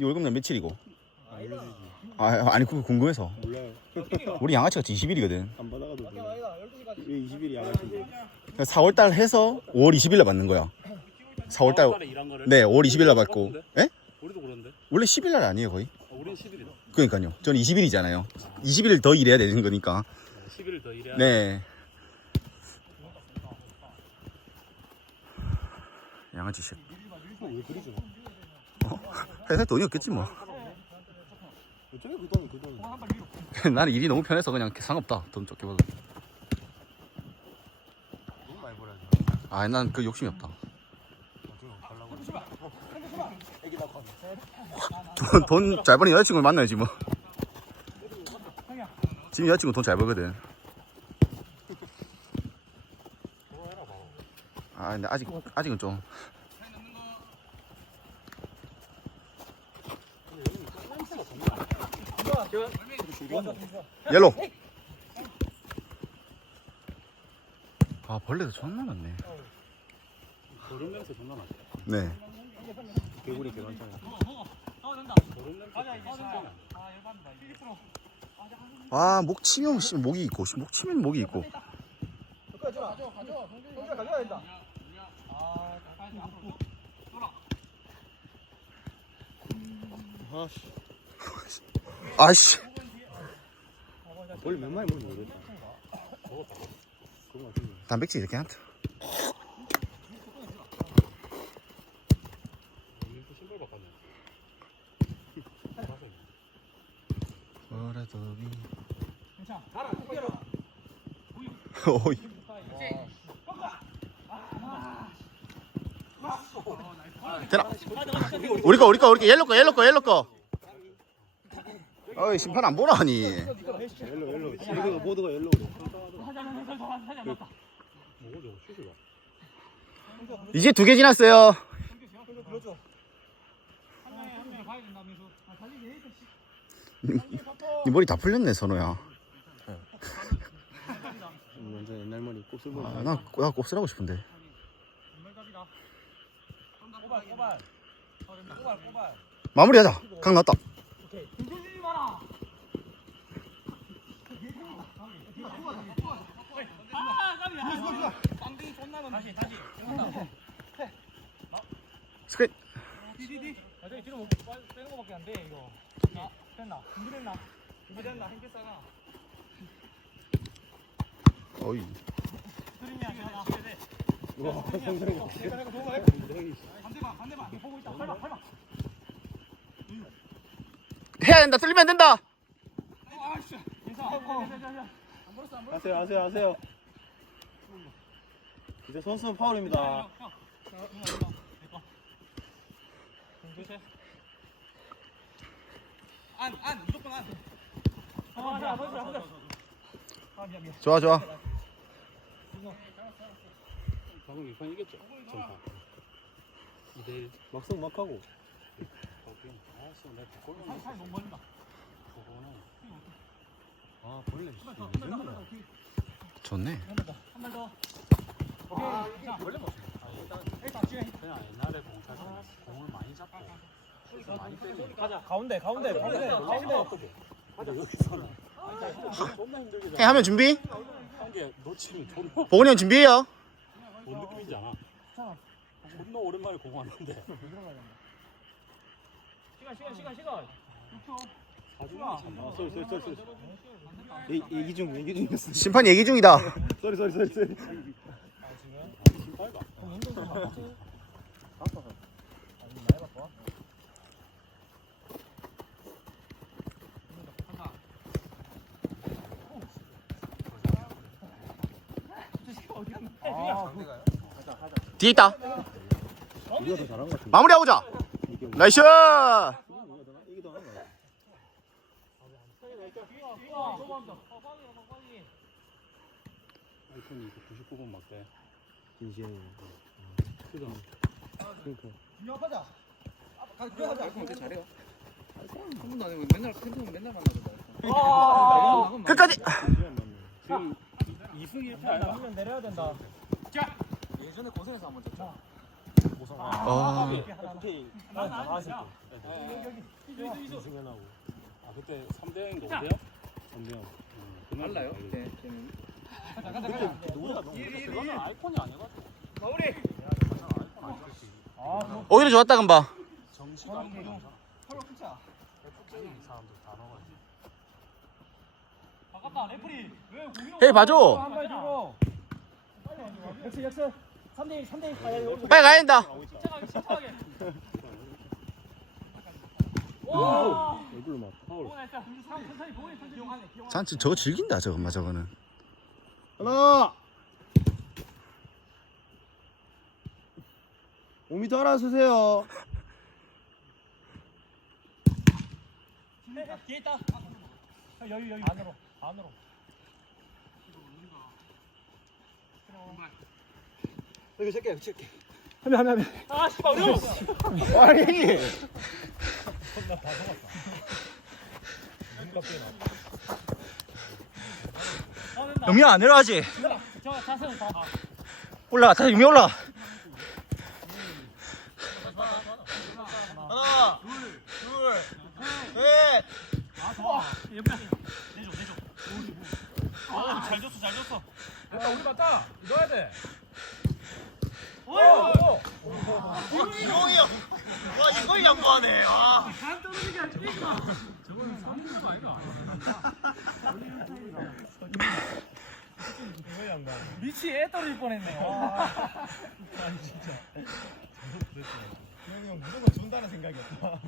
네 월급날 며칠이고? 안 알려주지. 아 아니 그거 궁금해서. 몰라요. 우리 양아치가 20일이거든. 안 받아가도 돼. 왜 20일이 안 하신데? 4월 달 해서 5월 20일 날 받는 거야. 4월 달 달에 일한 거를? 네 5월 20일 날 받고. 예? 우리도 그런데. 원래 10일 날 아니에요 거의? 아, 우린 10일이다. 그러니까요. 저는 20일이잖아요. 20일 더 일해야 되는 거니까. 10일 더 일해야 네. 양아치 씨. 왜 그러죠? 회사에 돈이 없겠지 뭐. 어쩌게 그 돈은 그 돈은. 나는 일이 너무 편해서 그냥 상관없다. 돈 적게 받아. 너무 많이 벌어야지. 아, 난 그 욕심이 없다. 나중에 가려고. 애기 낳고 돈, 돈잘 버는 여자친구를 만나야지 뭐. 지금 여자친구 돈 잘 벌거든. 아, 근데 아직 아직은 좀. 옐로. 아 벌레도 존나 많네. 그런 냄새 존나 나지. 네. 개구리 개 많잖아요. 그런 냄새 진짜 나. 아, 목 치면 씨, 목이 있고, 씨, 목 치면 목이 있고. 아 씨. 아씨. 원래 몇 마리 먹는지 모르겠다. 단백질 이렇게 한다. 미. 어이. 되나? 우리 거 우리 거 우리 거 옐로 거 옐로 거 옐로 거. 어이 심판 안 보라니. 옐로 옐로. 여기가 보드가 옐로. 이제 두 개 지났어요. 네 머리 다 풀렸네 선호야. 완전 옛날 머리 곱슬 머리. 아, 나, 나 곱슬하고 싶은데. 마무리하자. 강 났다. 스크린. 나중에 뒤로 못 빼는 거밖에 안 돼 이거. 나 됐나? 준비됐나? 준비됐나? 힘겠잖아. 어이. 그림이야 하나. 와. 반대봐 반대봐. 이거 보고 있다. 밟아 밟아. 해야 된다. 뚫리면 안 된다. 하세요, 하세요, 하세요. 이제 선수는 파울입니다. 안, 안, 무조건 안. 아. 아, 미안, 미안. 좋아 좋아. 방금 이판 이겼죠? 전파. 2대1. 막상 막하고. 알았어. 내가 골 살, 넣었어. 살 너무 멀다. 그거는. 아, 벌레. 씨. 좋네. 한번 더, 한번 더. 오케이. 자, 원래 뭐. 일단 그냥 옛날에 때 공을 많이 잡고 슛을 많이 때리는 가자. 가운데, 가운데, 가운데, 가운데. 근데 여기서는 존나 힘들게 해 하면 준비. 한게 놓치면 존나 보건이 형 준비해요. 뭔 느낌인지 알아? 존나 오랜만에 공 왔는데 시간, 시간, 시간, 시간. 아, 쏘리, 쏘리, 쏘리, 쏘리. 얘- 얘기 중, 얘기 중이었어. 심판 얘기 중이다. 쏘리, 쏘리, 쏘리, 쏘리. 뒤에 있다. 마무리하고자. 나이스. 아이콘이 99번 맞대 진시에. 그죠? 그러니까. 유명하자. 아이폰 꽤 잘해요. 아이폰 한 번도 안 해고 맨날 팬텀 맨날 만나잖아. 아, 끝까지. 지금 2승 1패 아니야? 남으면 내려야 된다. 예전에 고생해서 한번 쳤죠. 아, 난 나왔을 때. 이승현하고. 아 그때 3대 0인가 5대 0? 3대 0. 달라요? 네. 쟤는. 그때 누구야 너무 그거는 아이콘이 아니어가지고. 오히려 좋았다 금방. 정식 아이콘이. 사람들 다. 아깝다 레프리 왜 공이 헤이 봐줘. 한발 주고 역시 역시 3대1 3대1 가야 돼. 빨리 가야 된다. 침착하게 침착하게. 와! 얼굴로 막 파울. 보고 나있다 천천히 보고 천천히. 잔치 저거 즐긴다 저거 마 저거는. 하나! 5m 하나 쓰세요. 뒤에 있다 여유 여유. 안으로 안으로 여기 새끼 여기 새끼 아 씨발 어려워 아니 영미야 안 내려가지. 저 자세는 다 올라가. 다시 영미 올라. 예쁘다 내줘 내줘 아 잘 줬어 잘 줬어 됐다 우리 맞다. 넣어야 돼. 이공이 형. 와 이걸 양보하네. 아. 간 떨어지게 하지 마 저거는 3점 아이가. 미치 애 떨어질 뻔했네 와. 형이 형 무조건 준다는 생각이었다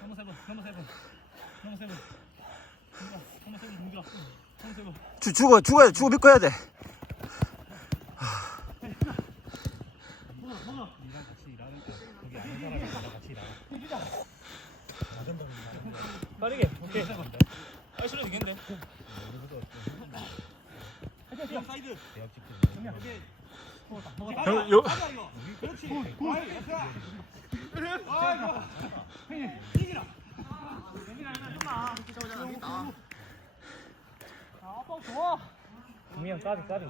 넘어 세븐 넘어 세븐 넘어 세븐 넘어 세븐 문들어 죽 죽어 죽어야 죽어 믿고 해야 돼. 빠르게 오케이 아 실력 되겠는데 사이드 먹었다 먹었다 형, 요. 그렇지 아 이거 이기라 이기라 좀만 아 아빠 좋아 동미형 까비 까비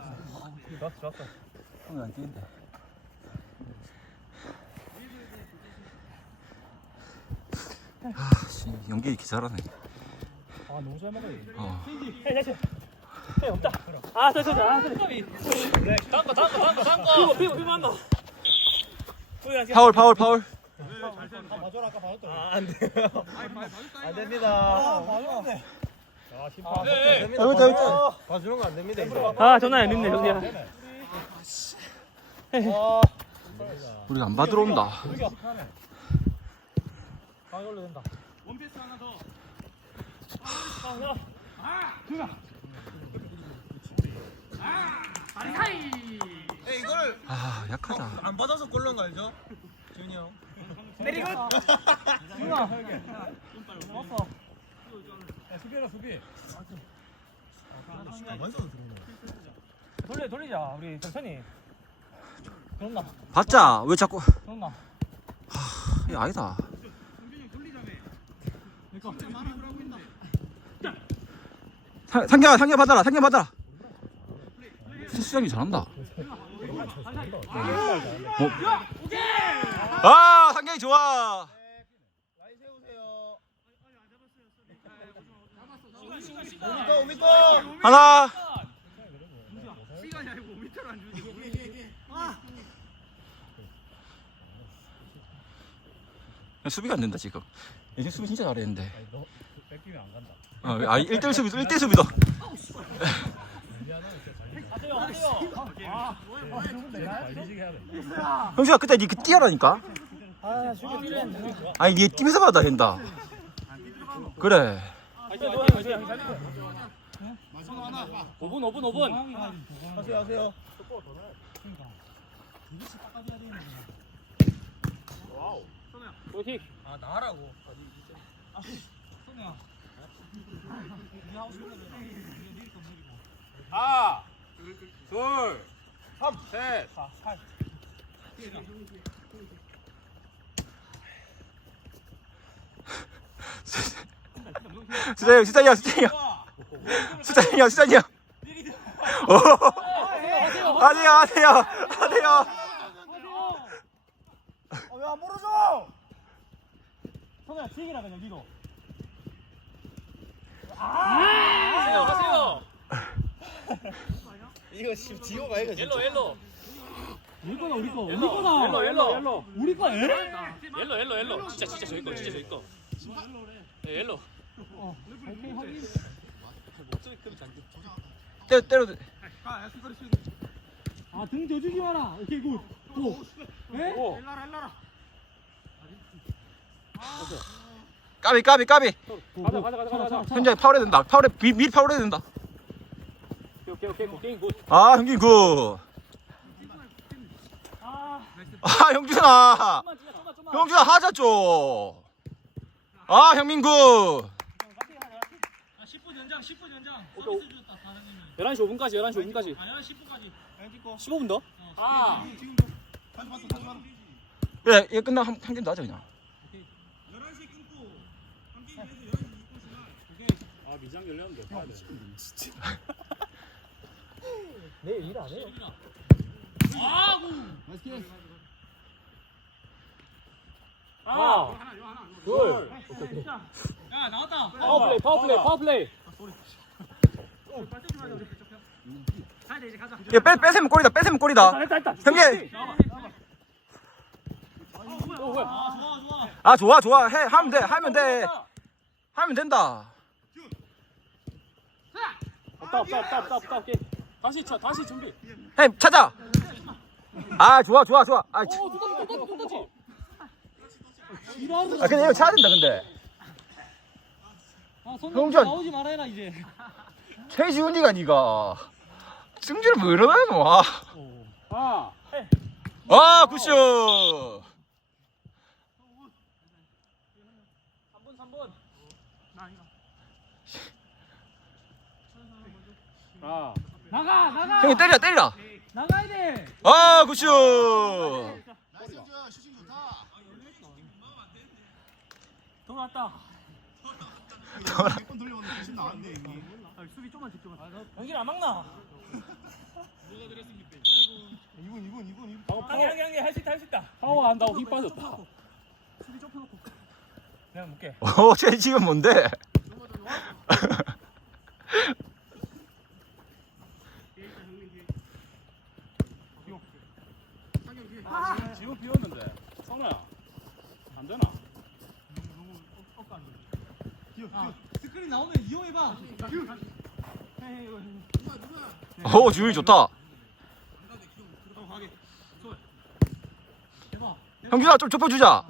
좋았어 좋았어 형이 안 뛰는데. 아, 씨, 연기 이렇게 잘하네. 아 너무 잘 먹어요 어. 헤이 다시 헤이 없다 아 됐어 됐어 아 됐어 다음 거 다음 거 다음 거 다음 거 피고 피고 피고 한다 파울 파울 파울. 봐줘라 아까 봐줬다 아 안 돼요 안 됩니다 봐줬네 아 심판 네. 아이고 자 봐주는 거 안 됩니다 이거 아 전화 안 했네 형이야 우리가 안 받으러 온다. 강이 올려 된다 원피스 하나 더아 약하다. 안 받아서 골 넣은 거 알죠? 지훈이 형 내리고 누나 수비라 수비. 가만히 있어도 들어오네 돌려 돌리자 우리 천천히 그렇나 받자. 왜 자꾸? 그렇나 이게 아니다. 상- 상경 상경 받아라. 상경 받아라. 수장이 잘한다. 어? 아 상경이 좋아. 라인 세우세요 5m 5m 하나. 수비가 안 된다 지금. 예전 수비 진짜 잘했는데. 뺏기면 안 간다. 어, 아 1대1 수비도 1대1 수비도. 아. 형수야 그때 니그 뛰어라니까. 아 아니 니 뛰면서 받아 된다. 그래. 5분 5분 5분. 하세요 하세요 오케이 아 나라고 하나, 둘, 셋. 수장이 형, 수장이 형, 수장이 형. 수장이 형, 수장이 형. 오. 아니요 아니요 아니요 왜안 물어줘? 성현아 튀기라 그냥 니도. 가세요 가세요. 이거 지금 지호가 이거 옐로 옐로. 우리 거다 우리 거. 우리 옐로 거다. 옐로 옐로 옐로. 우리 거 에? 옐로 옐로 옐로. 진짜 진짜 저기 거 진짜 저기 거. 예, 옐로. 확인. 목소리 금 잔디. 때려 때려 아등 져주지 마라. 오케이 굿. 오. 에? 오. 까비 까비 까비 가자 가자 가자 가자. 가자. 현장에 파울해야 된다 파울해 미, 미리 파울해야 된다 오케이 오케이 오케이 게임 굿. 아 형진 굿아 아. 형준아 좀만 진짜 좀만 좀만. 형준아 하자 좀아 형민 굿 아, 10분 연장 10분 연장. 오케이, 오- 서비스 줬다 사장님이. 11시 5분까지 11시 5분까지. 아니야 10분까지. 15분 더? 아. 그래 이거 끝나고 한, 한 게임 더 하자 그냥 아 미장 열렸는데 봐야 돼. 내일 일 안 해요? 아. 둘. 야 나왔다. 파워플레이 파워플레이 파워플레이. 이거 빼, 뺏으면 골이다 뺏으면 골이다 됐다 됐다. 형님 오 뭐야? 아 좋아 좋아. 아해 하면 돼 하면 돼 하면 된다 없다 없다 없다 없다 없다 오케이. 다시 쳐 다시 준비. 해 찾아 아 좋아 좋아 좋아 아, 치- 오 두더지 두더지 두더지. 아 근데 이거 찾야 된다 근데 아손 형전. 나오지 말아라 이제. 최지훈이가 니가 승질을 왜 이러노 아, 아. 아 굿슛 3분 3분. 아. 나가 나가. 형님 때리라 때리라 나가야 돼. 아 굿슛 돌아왔다. 돌아. 아, 수비 좀만 집중. 연길 안 막나? 파워 한개 한 개 한 개 할 수 있다 할 수 있다. 파워 한다고 힘 빠졌다. 수비 좁혀놓고. 내가 볼게. 오 최지훈 뭔데 지금 비웠는데. 성우야. 안 되나? 아, 스크린 나오면 이용해봐. 오 지훈이 좋다 대박. 형준아 좀 좁혀주자.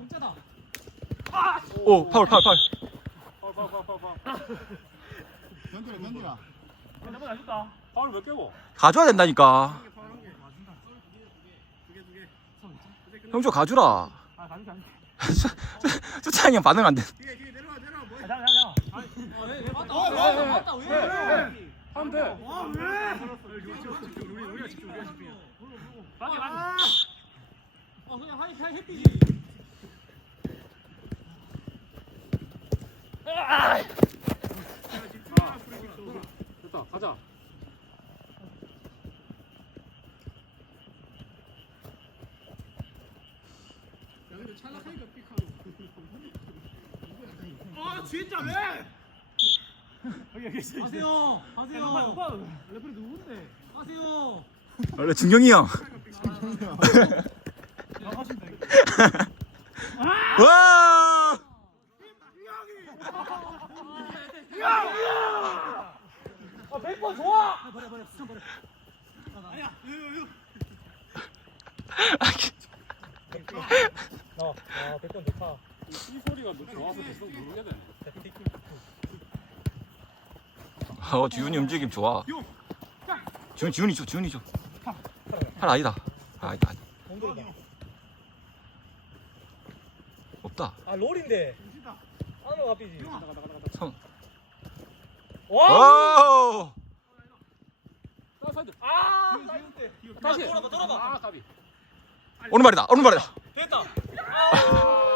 오 파울 파울 파울 파워 파워. 한번 알겠다. 파울 몇 개고? 가져야 된다니까 형준 가주라 아, 가는 게 아니야. 수찬이 형 반응 안돼 아, 자, 자, 자. 아, 왜, 왜 맞다. 왜, 왜, 맞다. 왜? 하 면 돼. 아, 왜? 우리가 집중, 우리가 집중이야. 맞게, 맞게. 어, 그냥 하이, 하이, 햇빛이. 됐다. 가자. 하 세요. 하세요. 레프리 누군데? 하세요. 원래 준경이 형 와! 아, 100번 좋아. 버려, 버려. 버려. 아니야. 어, 아, 100번 좋다. 이 소리가 너 좋아서 계속 누르게 되네. 어 지훈이 움직임 좋아 지훈 지훈이 줘 지훈이 줘팔 아니다 아, 아니다 아니다 없다 아, 롤인데. 안으로 앞이지. 성 와! 오! 나 사이드. 아! 다시. 돌아봐, 돌아봐. 아, 까비. 오른발이다 오른발이다 됐다. 아!